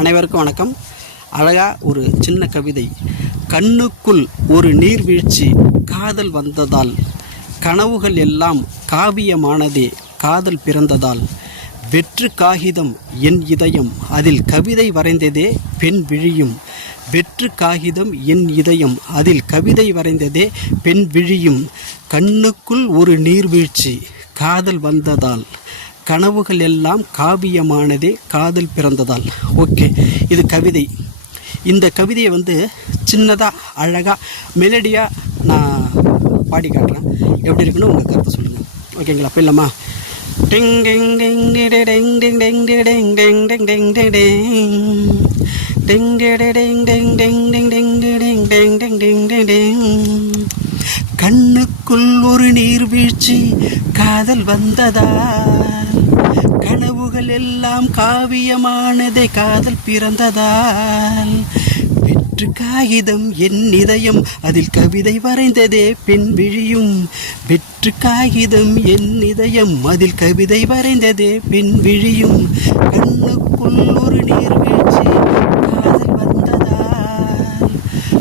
அனைவருக்கும் வணக்கம். அழகா ஒரு சின்ன கவிதை. கண்ணுக்குள் ஒரு நீர்வீழ்ச்சி காதல் வந்ததால். கனவுகள் எல்லாம் காவியமானதே காதல் பிறந்ததால். வெற்று காகிதம் என் இதயம் அதில் கவிதை வரைந்ததே பெண் விழியும். வெற்று காகிதம் என் இதயம் அதில் கவிதை வரைந்ததே பெண் விழியும். கண்ணுக்குள் ஒரு நீர்வீழ்ச்சி காதல் வந்ததால். கனவுகள் எல்லாம் காவியமானதே காதல் பிறந்ததால் ஓகே இது கவிதை இந்த கவிதையை வந்து சின்னதாக அழகாக மெலடியாக நான் பாடி காட்டுறேன் எப்படி இருக்குன்னு உங்கள் கருத்தை சொல்லுங்கள் ஓகேங்களா போயிடலாமா டிங் டிங் டிங் டிடி டிங் டிங் டிங் டிடி டிங் டிங் டிங் டிங் டிங் டிங் டிங் டிங் டிங் டிங் டிங் டிங் டிங் டிங் டிங் டிங் டிங் கண்ணுக்குள் ஒரு நீர்வீழ்ச்சி காதல் வந்ததா காதல் எல்லாம் காவியமானதே காதல் பிறந்ததால். வெற்று காகிதம் என் இதயம் அதில் கவிதை வரைந்ததே பெண் விழியும். வெற்று காகிதம் என் இதயம் அதில் கவிதை வரைந்ததே பெண் விழியும். கண்ணுக்குள் ஒரு நீர்வீழ்ச்சி காதல் வந்ததால்.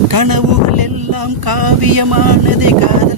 கனவுகள் எல்லாம் காவியமானதே காதல்